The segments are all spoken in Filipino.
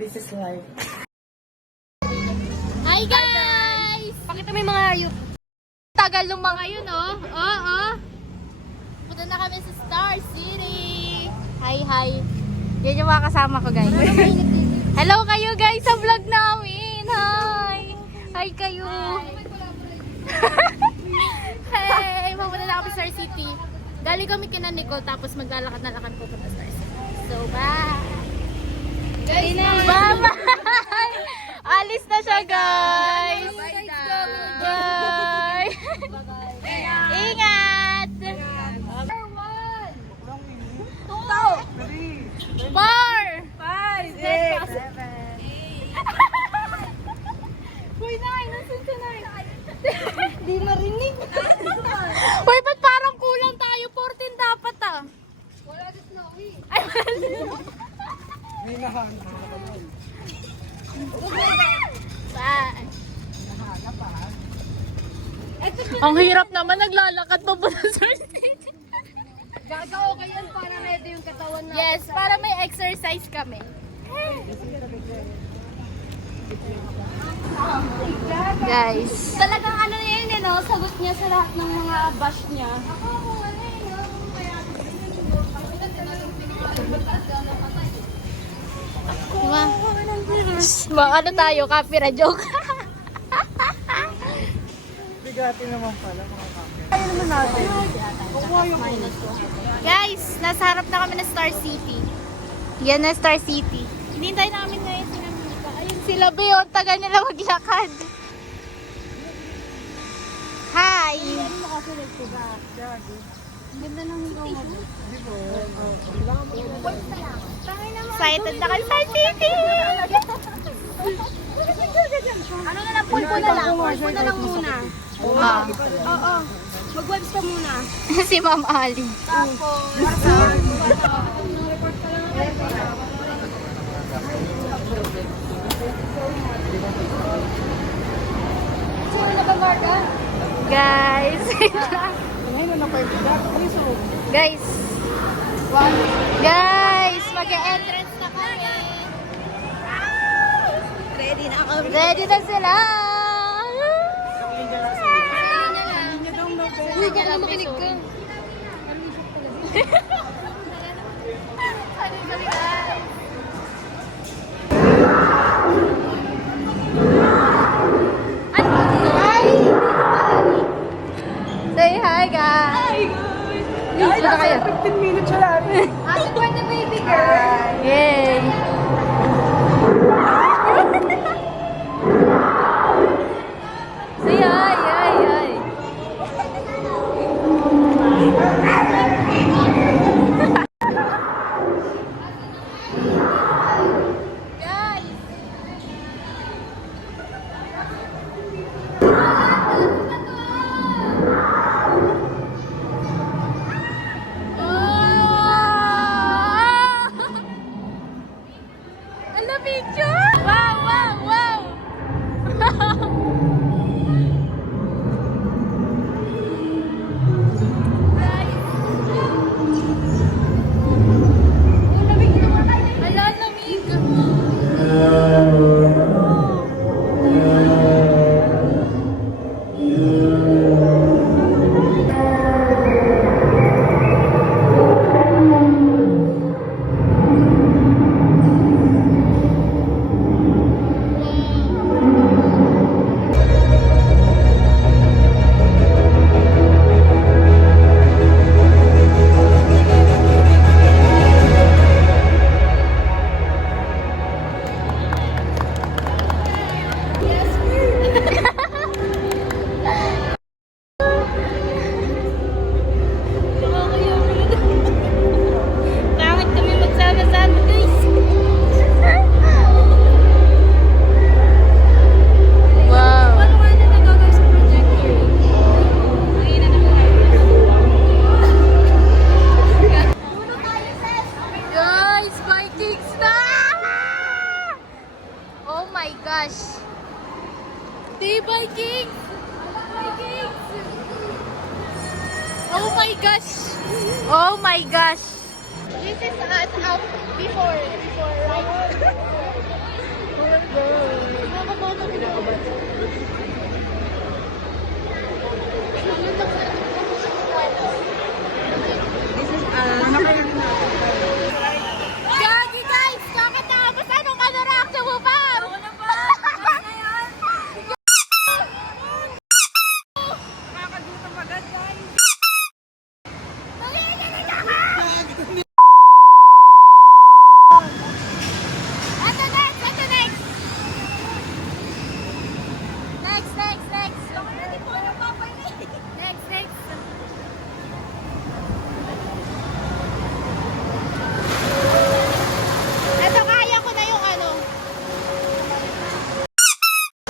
This is life. Hi guys! Pakita mo yung mga hayop. Tagal ng mga yun, oh. Oo. Punta na kami sa Star City. Hi. Yan yung mga kasama ko, guys. Hello kayo, guys, sa vlog namin. Hi kayo. Hey, mapunta na kami sa Star City. Galing kami kina Nicole, tapos maglalakad na lang kami pupunta sa Star City. So, bye! Bye-bye! Alis na siya, guys! Bye! Ingat! Bar! 5, 6, 7. Uy, Nay! Nasaan ka, Nay? Di marinig. Uy, ba't parang kulang tayo? 14 dapat, ah. Wala na snowy. Ay, May nahan. bye! Ang hirap naman, naglalakad pa sa Star City. Gagawa ko yan para ready yung katawan natin. Yes, para may exercise kami. Guys. Talagang ano yun, no? Sagot niya sa lahat ng mga bash niya. Ano tayo, copyright joke. Bigati naman pala mga kapit. Ayaw naman natin. Kukuha yung Guys, nasa harap na kami ng Star City. Yan na Star City. Hinintay namin ngayon sila Mika. Ayun sila, Beo. Tagal nila maglakad. Hi! Ganda ng higaw mo. Excited na kami Star City! Ano na lang, pulpo na lang. Pulpo na lang muna. Ah. Oo. Mag-webs ka muna. Si Ma'am Ali. Tapos, sino na ba, Marga? Guys! Ngayon na pa yung bigat. Guys! Guys! Mag-e-entrance na kami! Ready na kami. Ready na sila! Uy, baka makinig ka. Say hi, guys! Hi, Guys, nasa 15 minutes siya lang. Ate, pwede baby girl. Yay! Say hi, hi! Guys! Ano picture? Wow! Ala, lamig! Bakit kami magsama-sama, guys? Wow! Paano nga na nagagawin sa projector? Ayun na naman. Guys, Vikings na! Oh my gosh! The Vikings! Oh my gosh! Oh my gosh! This is us out before, right? Gagi guys! Kakatapos anong ano reaction mo pa? Ako na ba? Nakakagutom agad guys. Ito next! Ito next! Next, next, next! Next, next! Ito, kaya ko na yung ano.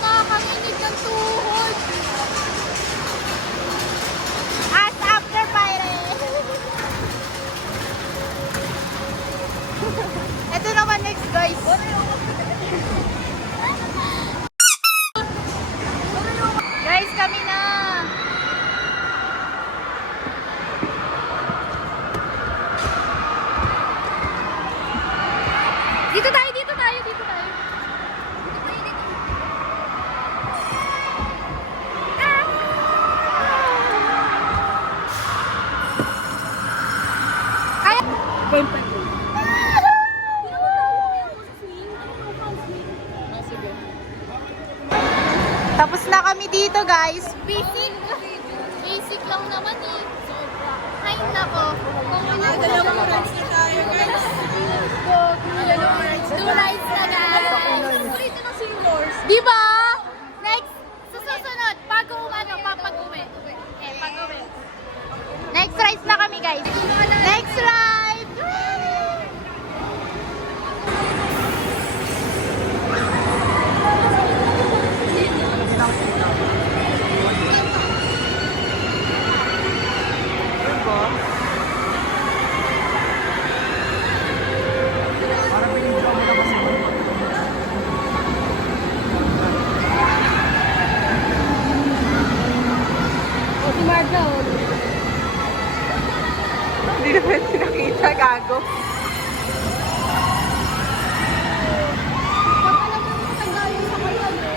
Nakakaninig ng tuhod. As after pirate. Ito naman next guys. Guys, kami na. Dito tayo, dito tayo, dito tayo. Dito tayo, dito. Kaya. Tapos na kami dito, guys. Basic. Basic lang naman eh. Sobra. Ay, nako. Dalawang rides na tayo guys. Two rides na, guys. Ito na seniors. Diba? Next, susunod, pag-uwi. Pag-uwi. Next rides na kami, guys. Next ride! Si Marga, oh. Hindi naman sinakita, gago. Talagang matanda yung sa kanya, no?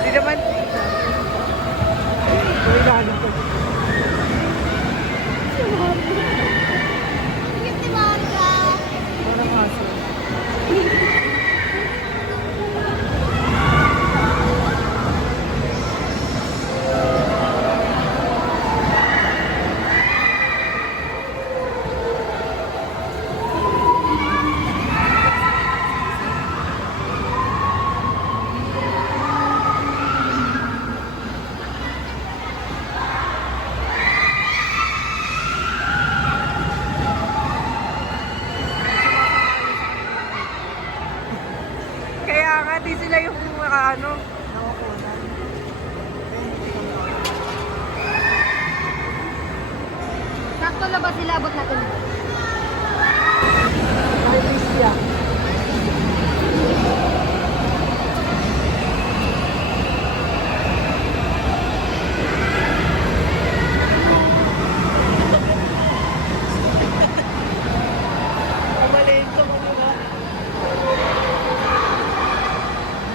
Hindi naman. Uy, gago ko. Tingin si Marga. Parang aso. Kaya nga, di sila yung ano, nakukunan. Sakto na ba sila abot natin? Ay, Lucia. Amalento mo muna.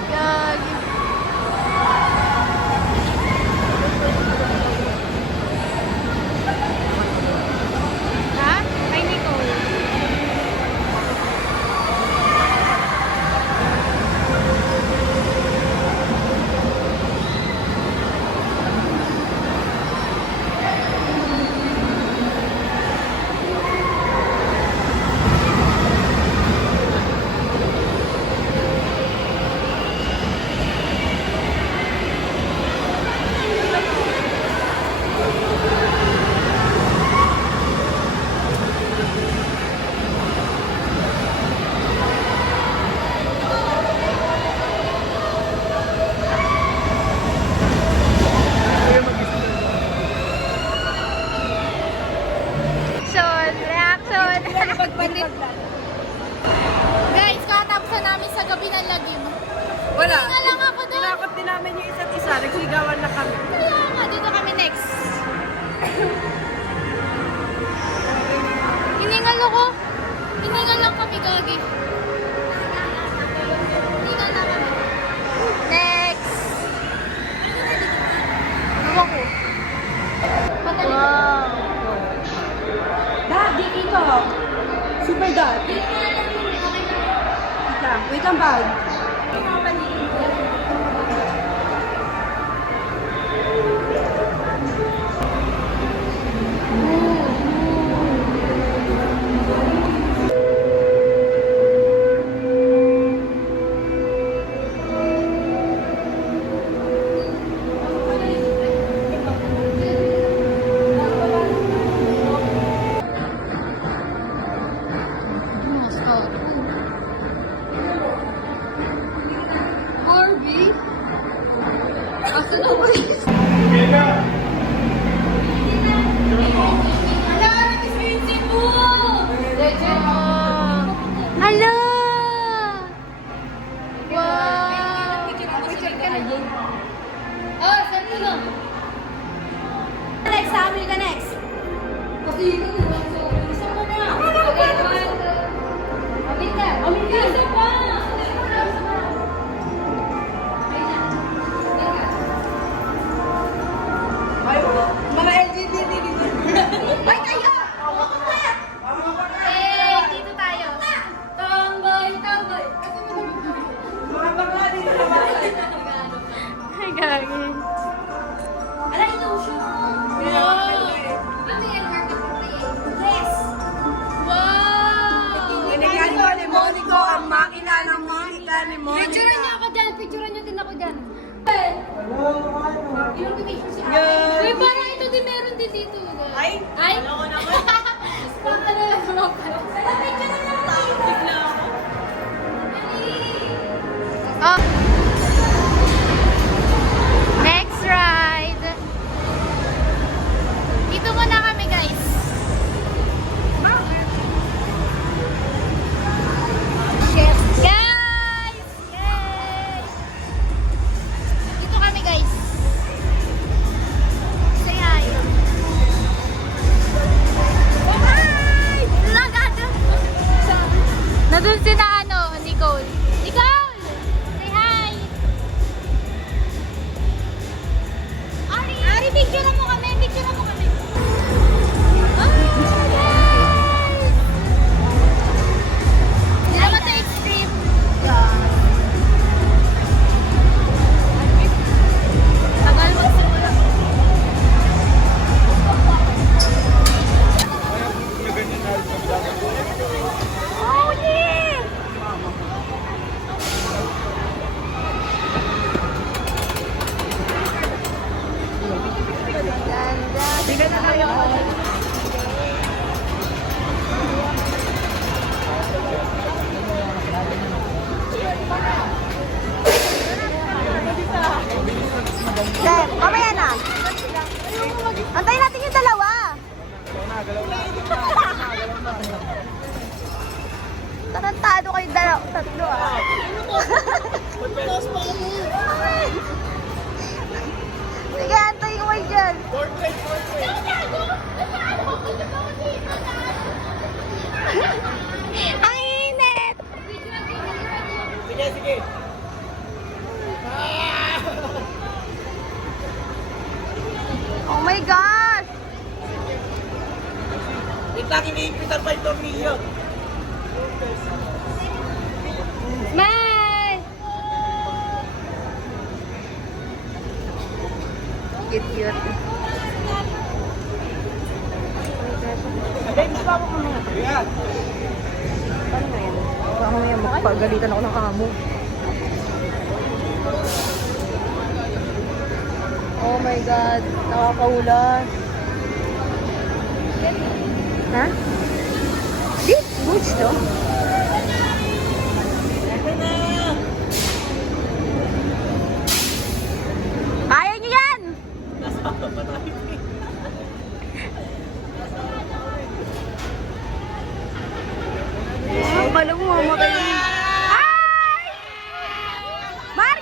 Gagi. Ha? Kay Nicole. Guys, katapos na namin sa gabi ng lagim. Wala. Hindi na lang ako doon. Tinakot din namin yung isa't isa. Nagsigawan na kami. Kaya nga, dito kami next. Hiningal ako. Hiningal lang kami, gagi. Hiningal lang kami. Next! Ewan ko. Madali. Wow. Dad, di dito. Super dad. Wait lang, bag. Barbie? Asa na ba yun? Hala, nag-miss mo yung Cebu! Legend! Hala! Wow! Oh, saan mo na? Next, sa amin ka next. Kasi ikaw na lang. Isa mo na. Amit ka. Amit ka. Isa pa. Ay, mga LGBT dito. Ay, kayo! Eh, dito tayo. Tambay, tambay. Mga bakla dito na bakla. Ay, gagi. Ala, ito siya. Wow. Ano yan, heart of the Yes! Wow. Binigyan ko ni Monico ang makina ng Monica ni Monica. Picturean niyo ako dyan. Picturean niyo din ako dyan. Yung picture si Yun. Uy, parang ito din meron din dito. Ay, Ay? ako na ko. Parang ano lang naman pala. Picture na lang tayo. Bigla ako. Oh. Next ride. Dito muna kami, guys. Shit. Guys! Yay! Dito kami, guys. Say hi. Oh, hi! Lagad! Nandun si na Nicole. Nicole! Say hi! Ari, picture mo kami. Picture mo kami. Oh, guys! Hindi naman ito extreme. Tagal magsimula. Oh, yeah! Bigla na tayo. Sir, mamaya na. Antayin natin yung dalawa. Tarantado kayo dalawa. Tatlo ah. Sige, antayin ko kayo dyan. Ang init! Sige, sige. Oh my gosh! Kita kinipitan pa yung tornilyo. Smile! Cute. Baby, gusto ako mga. Yeah. Paano nga yan? Baka mamaya magpagalitan ako ng amo. Oh my God, nakakahulas. Ha? This boots to? Kaya niyo yan! Kala mo, mamatay. Ay! Mar!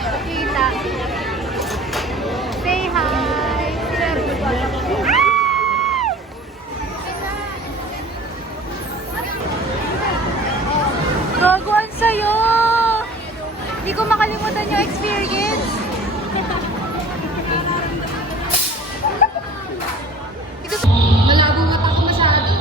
Kita. Say hi. Gaguan sa'yo! Hindi ko makalimutan yung experience. Malabo mata ko masyado.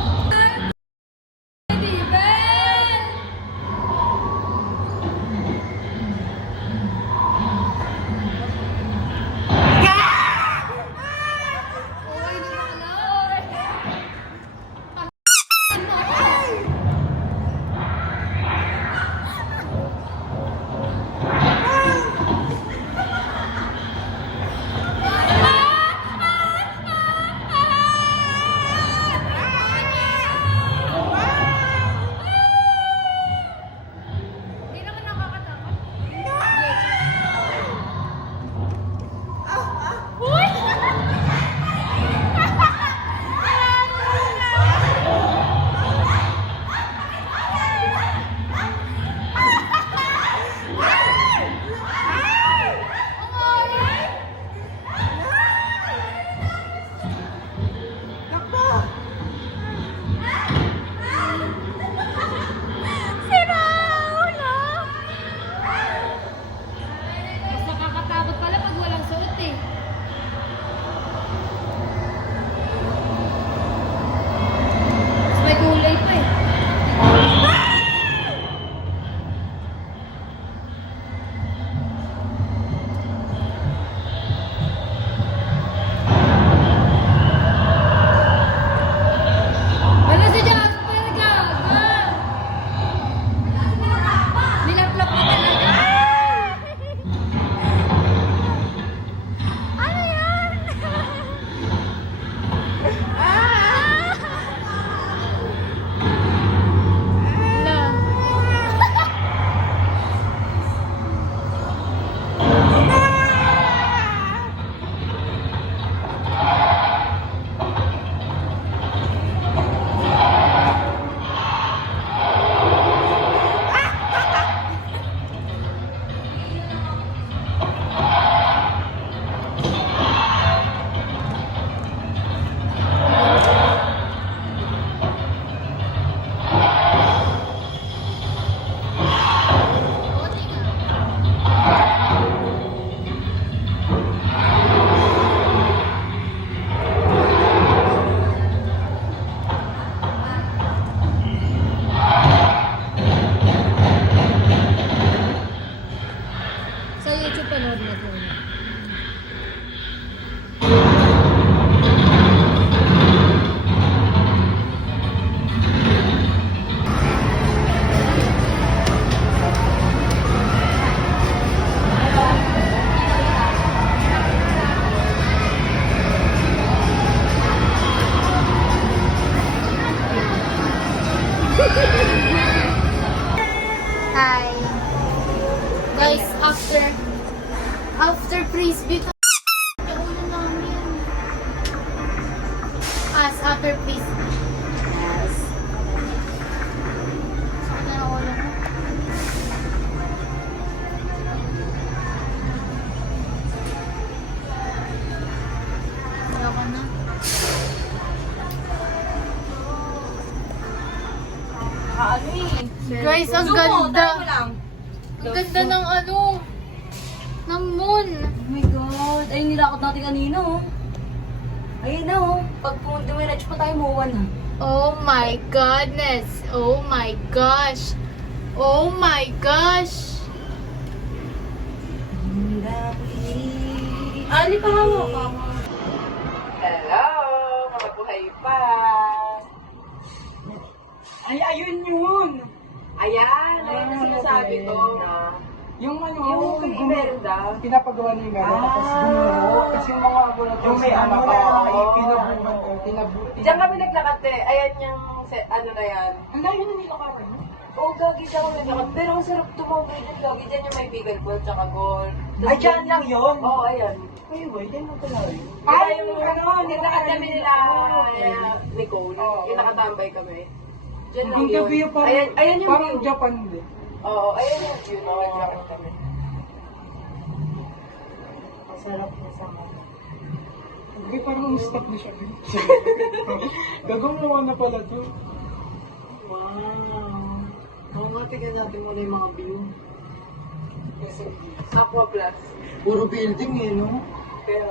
Sa YouTube panood na po. Hi. Guys, after frisbee to yung ulo namin. After frisbee. Yes. Sakit na ang ulo ko. Ayoko na. Guys, ang ganda. Ang ganda ng ng moon. Oh my God. Ay, nilakot natin kanina, oh. Ayun na, oh. Pag dumiretso pa tayo, muwan na. Oh my goodness. Oh my gosh. Oh my gosh. Ali pa hawa ka. Hello, mabuhay pa. Ay, ayun yun! Ayan, ayun ang sinasabi ko. Yung ano, Yung kay Imelda. pinapagawa niya yung gano'n, tapos gumuho, kasi yung mga laboratories Yung may na ano pinabuti. Diyan kami naglakad eh. Ayan yung ano na yan. Ang dahil na nilakaran. Oo, gagi siya ako naglakad. Pero ang sarap tumawag dyan, gagi. Dyan yung may bigel ball, tsaka goal. Ay, dyan lang yun? Oo, ayan. Ay, boy, dyan lang pala yun. Diba Ay, yung ano, naglakad kami nila Nicole. Oo. Yung nakatambay kami. Dyan lang Yung yun. gabi yung Ayan yung parang view. Japan din. Oo, ayan yung view na naglakad kami. Sarap na sama. Hindi, parang stuck na siya. Gagawin na pala to. Wow. Oo nga, tingnan natin muna yung mga view. Aqua Plus. Puro building eh, no? Kaya,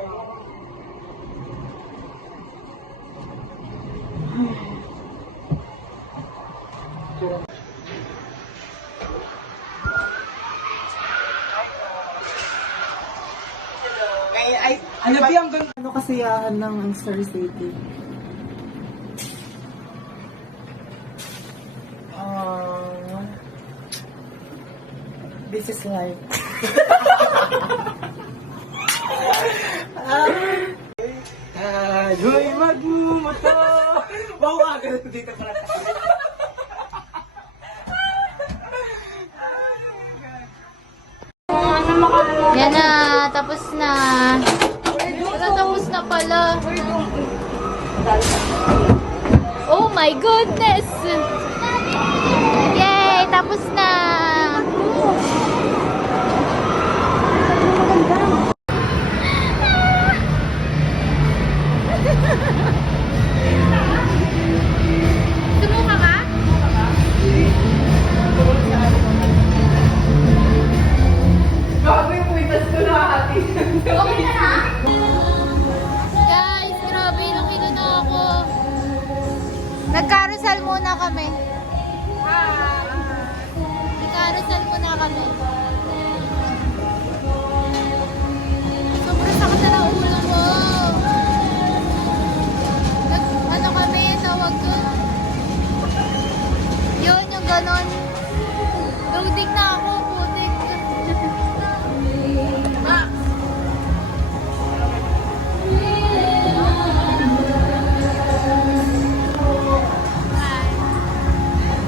Ano ba yung ganda? ano kasiyahan ng Star City? This is life. Ayoy magmumoto! Bawa ka na dito para Yan na, tapos na. Tapos na pala. Oh my goodness! Yay! Tapos na! Sumuka ka? Okay na. Guys, grabe, nakita na ako. Nag-carousel muna kami. Nag-carousel muna kami. Sobrang sakit na ng ulo ko. Ano kami, tawag doon? Yun, yung ganon. Loading na ako, putik.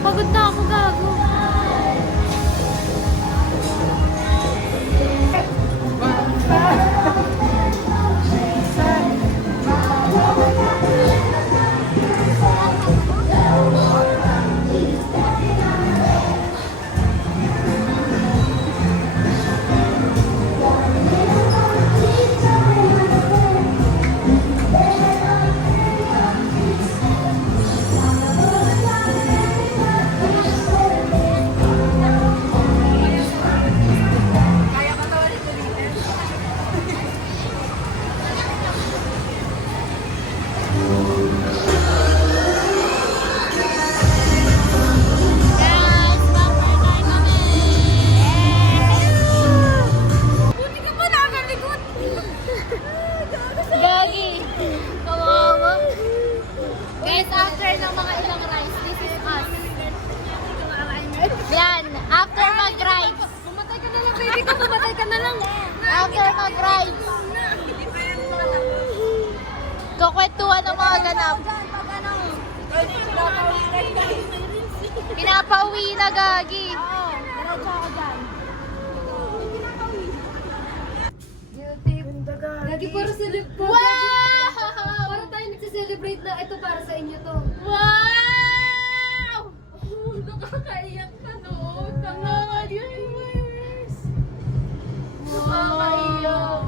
Pagod na ako, gago. Guys, bumper tayo kami. Buti ka pa nakakalikot. Gagi. Kawawa. Guys, after ng mga ilang rides, this is us. Yan, after mag-rides. Pumatay ka na lang, baby ko. Pumatay ka na lang. After mag-rides. Kukwentuhan ng mga ganap. Pinapauwi na, Gagi. Lagi para celebrate. Wow! Para tayo nagse-celebrate na ito para sa inyo to. Wow! Nakakaiyak ka, no? Nakakaiyak. Nakakaiyak.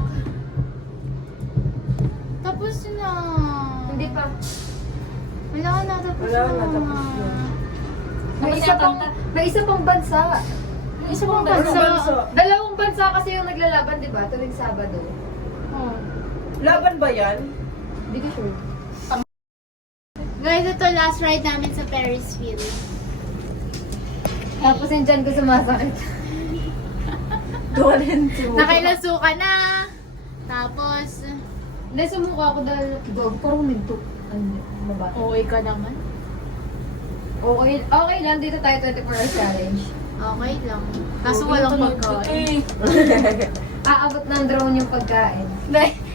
Tapos na. Hindi pa. Wala na, tapos Wala na, tapos na. May isa pang bansa. Isa pang Anong bansa. bansa? Dalawang bansa kasi yung naglalaban, di ba? Tuwing Sabado. Oh. Laban ba yan? Hindi ko sure. Guys, ito last ride namin sa Ferris wheel. Tapos yung dyan ko sumasakit. Nakailaso ka na. Tapos, Hindi, sumuka ako dahil dog. Parang minto. Ano ba? okay ka naman. Okay lang. Dito tayo 24-hour challenge. Okay lang. Kaso walang pagkain. Aabot ng drone yung pagkain.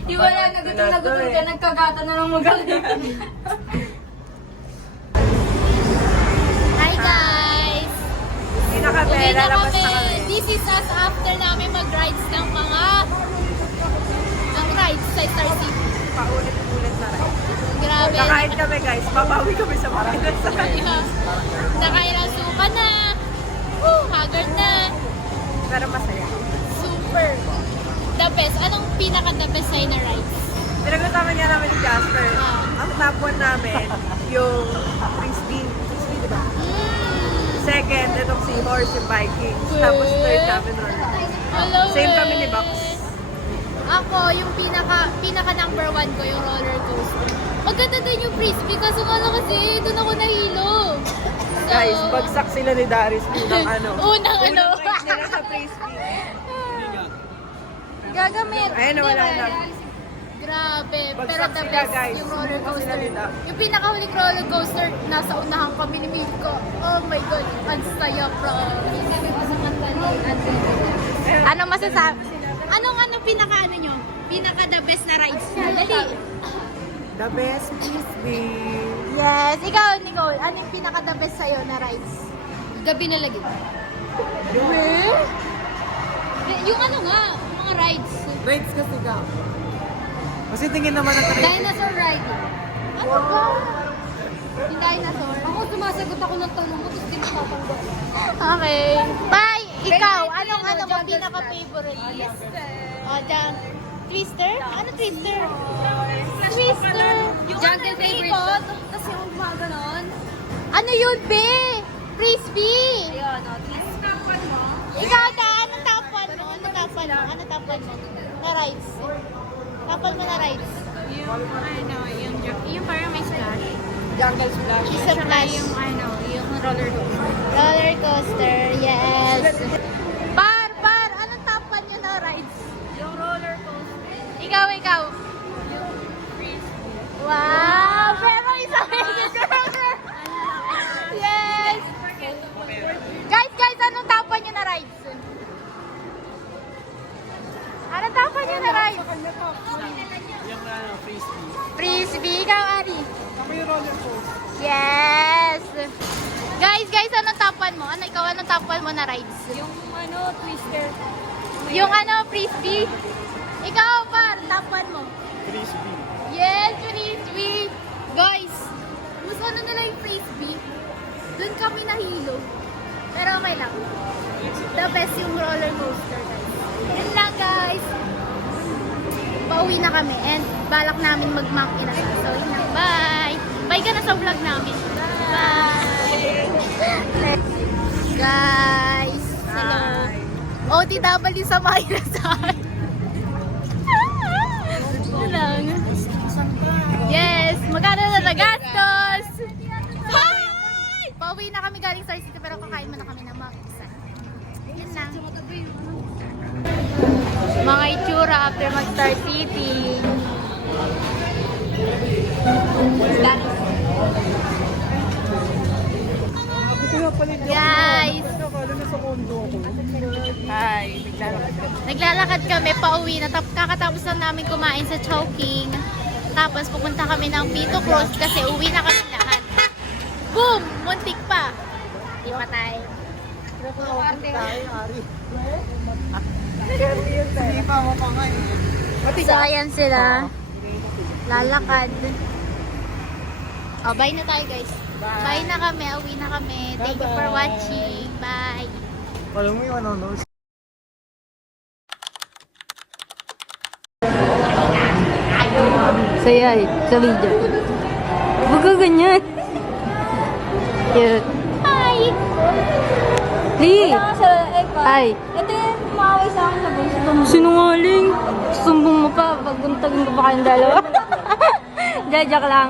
Yung wala na gutom ka, nagkagata na lang magaling. Hi guys! Hindi na kami, Uwi na lalabas kami. na kami. This is us after namin mag-rides ng mga rides sa Star City. Paulit-ulit na rin. Grabe. Nakain kami guys, babawi kami sa mga Nakairaso ka na. Haggard na. Pero masaya. Super. The best. Anong pinaka-the best sa'yo na rides? Pinag-usapan niya namin ni Jasper. Ah. Ang top 1 namin, yung frisbee. Frisbee, diba? Second, itong seahorse, yung Vikings. Tapos third namin roller. Hello, Same kami ni Box. Ako, yung pinaka number 1 ko, yung roller coaster. Maganda din yung frisbee, kaso kasi, doon ako nahilo. So, Guys, bagsak sila ni Darius unang ano. Unang ano. ride nila sa frisbee. Gagamit. Ayun, nawala Diba? na. Grabe. Bagsak Pero the sila, best, guys. yung roller Bagsak sila coaster. nila. Yung pinakahuling roller coaster, nasa unahan kami ni Miko. Oh my God, ang saya, promise. Ano masasabi? Anong pinaka nyo? Pinaka the best na rides niya? Dali. The best frisbee. Yes. Ikaw, Nicole, ano yung pinaka the best sa'yo na rides? Gabi na lagi. Yung ano nga, mga rides. Rides kasi ka. Kasi tingin naman ang Dinosaur ride. Ano ba? Yung dinosaur? Ako sumasagot ako ng tanong mo, tapos di mo tatanggap. Okay. Bye! Ikaw, anong mo pinaka-favorite? Twister. Twister? Ano Twister? Twister. Yung jungle favorite. Tapos yung mga ganon. Ano yun, be? Frisbee. Ayun, no. Twister. Ikaw na, anong tapan mo? Ano tapan mo? Ano tapan mo? Na rides. Tapan mo na rides. Yung parang may splash. jungle splash. Isa plus. yung roller coaster. Roller coaster, yes. Par, anong tapan nyo na rides? Yung roller coaster. Ikaw. Yung frisbee. Wow! Pero isa Yes! Guys, anong tapan nyo na rides? Anong tapan nyo na rides? Yung frisbee. Frisbee, ikaw, Ari. Ako yung roller coaster. Yes! Guys, anong tapan mo? Anong tapan mo na rides? Yung twister. Yung frisbee? Ikaw, Par, tapan mo. Frisbee. Yes, frisbee! Guys, mas ano na lang yung frisbee? Doon kami nahilo. Pero okay lang. The best yung roller coaster, guys. Yun lang, guys. Pauwi na kami and balak namin mag-Mount Inasal. So, yun lang. Bye! Bye ka na sa vlog namin. Bye! Guys, hello. OTW sa mga Inasal. Yun lang. Yes! Magkano na nagastos? Hi! Pauwi na kami galing Star City pero kakain muna kami ng Mount Inasal. Yun lang. Mga itsura after mag-Star City. Guys! Hi, Naglalakad kami, pauwi na. Kakatapos lang namin kumain sa Chowking. Tapos pupunta kami ng Pito Cross kasi uwi na kami lahat. Boom! Muntik pa. Di pa tayo. Hindi pa ako pa nga eh. So, ayan sila. Lalakad. Oh, bye na tayo, guys. Bye na kami. Uwi na kami. Thank you for watching. Bye. Alam mo yung no? Saya sa video. Huwag ka ganyan. Cute. Hi! Lee! Ay! Ito yung umaway sa akin sa gusto mo. Sinungaling! Sumbong mo pa. Pagbuntagin ko pa kayong dalawa. Jajak lang.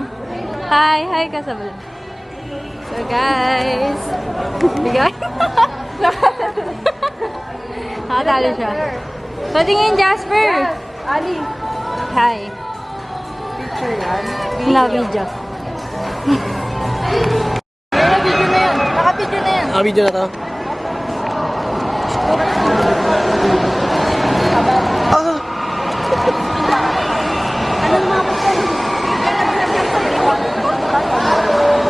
Hi ka sa vlog. So guys. Bigay. Nakatalo siya. So tingin Jasper. Ali, Hi. picture yan. Na-video. Naka-video na yun. Naka-video na yun. Video na to.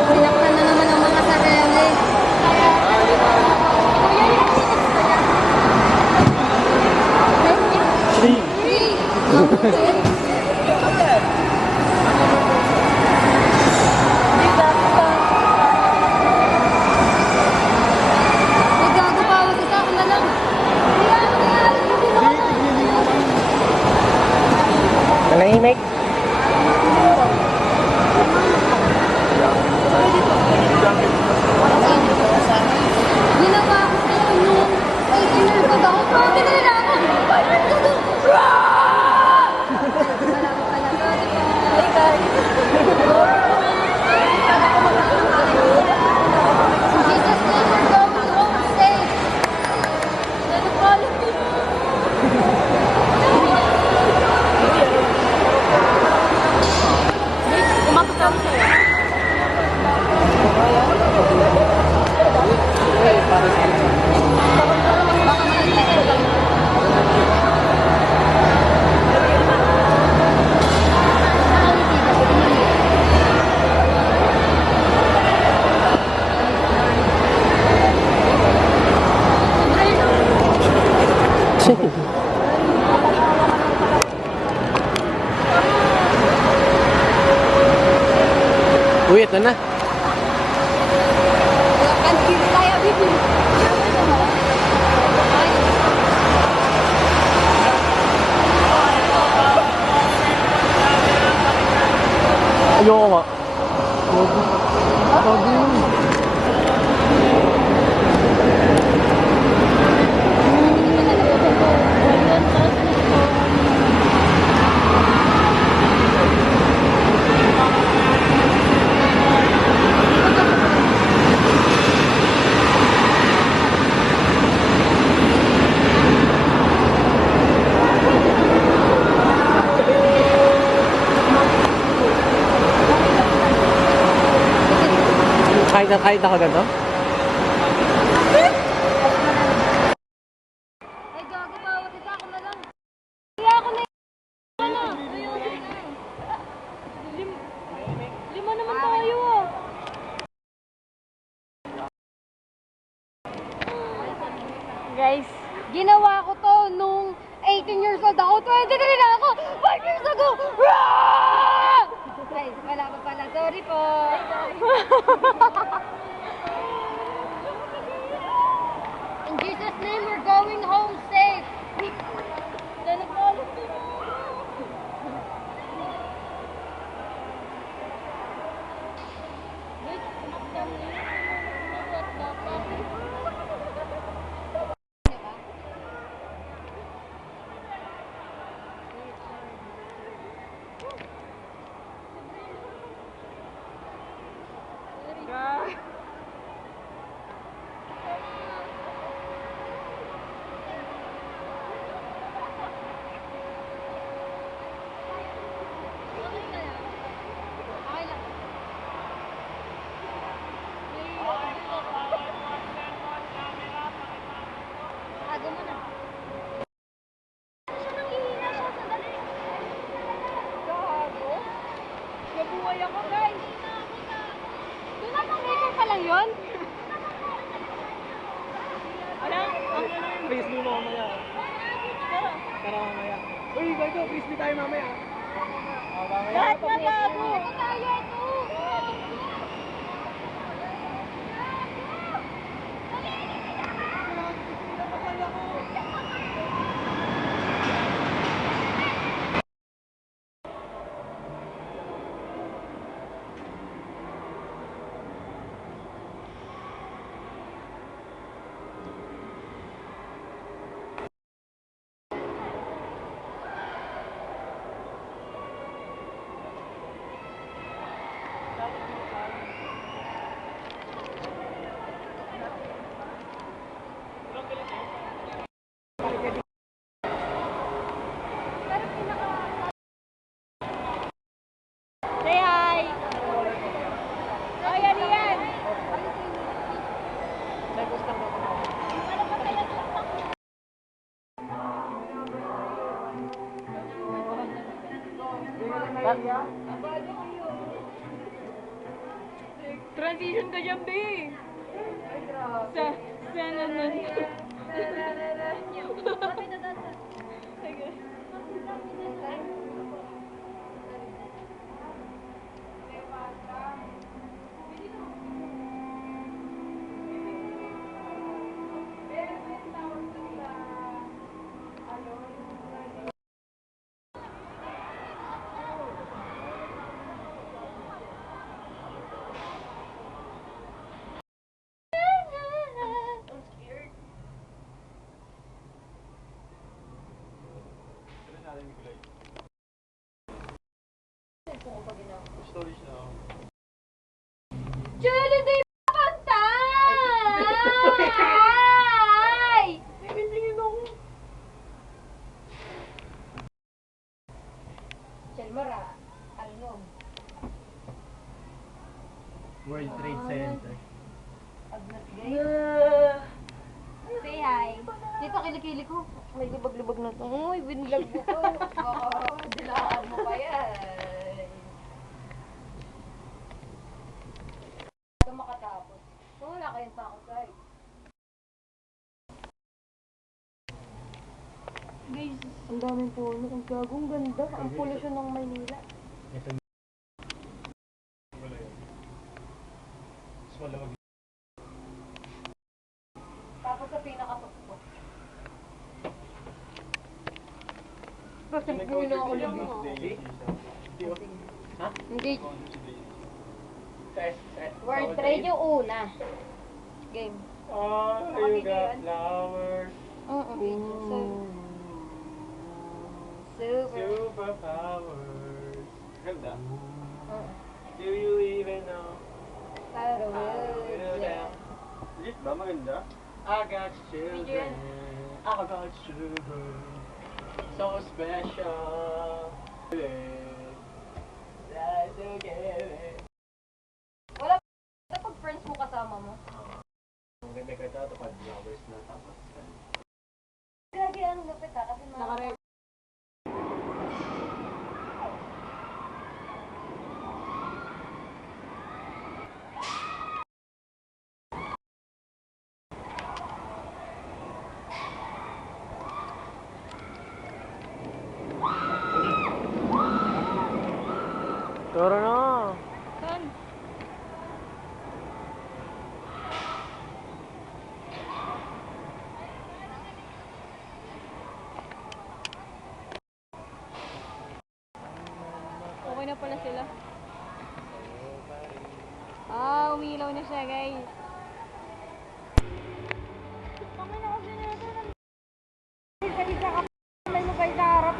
Sinaktan na naman ang mga sarili. Naggago pa ako. Isa ako na lang. Uy, ito na. Ayoko nga. Kahit ako ganito? Ay, gago, bawat isa ako na lang. Kaya ako na ano? Lima naman tayo ah. Guys, ginawa ko to nung 18 years old ako. 23 na ako. 5 years ago. Ay, wala pa pala. Sorry po. In Jesus' name, we're going home safe. Tago mo na. Siya nang hihina siya, sandali. Gago. Nabuhay ako, guys. Doon na pang maker pa lang yun? Ano? Please me mamaya. Tara mamaya. Uy, gago, please me tayo mamaya. Lahat na gago. Ito tayo, ito. Say hi! Oh, yan, yan! Transition ka dyan, be! Sana nun. Julie, di ba kanta? Ay! Chelmara, Alnom. World Trade Center. Say hi. Dito, kilikili ko. May lubag-lubag na to. Uy, binlag mo to. Dilaan mo pa yan. Ito makatapos. Wala kayong takot, guys. Guys, ang daming puno. Ang gagong ganda. Ang pollution ng Maynila. Tapos sa pinakatuktok. Kasi puno ako lang mo. Hindi. Word trade yung una. Game. Oh, you got flowers. Oo. Super. Superpowers. Ganda. Oo. Do you even know? Pero, Yeah. Legit ba? Maganda? I got children. I got children. So special. That's together. wala pa pag friends mo kasama mo. Ang ganda ka ito, pag flowers na tapos. Grabe ang lupit ha, kasi mga... Tara na. Saan? Okay na pala sila. Umiilaw na siya, guys. Tangin na kasi nito. Kasi kakamay mo pa sa harap.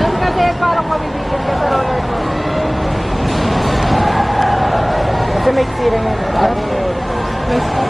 Doon kasi parang mabibigyan ka sa roller coaster. Kasi may experience yun.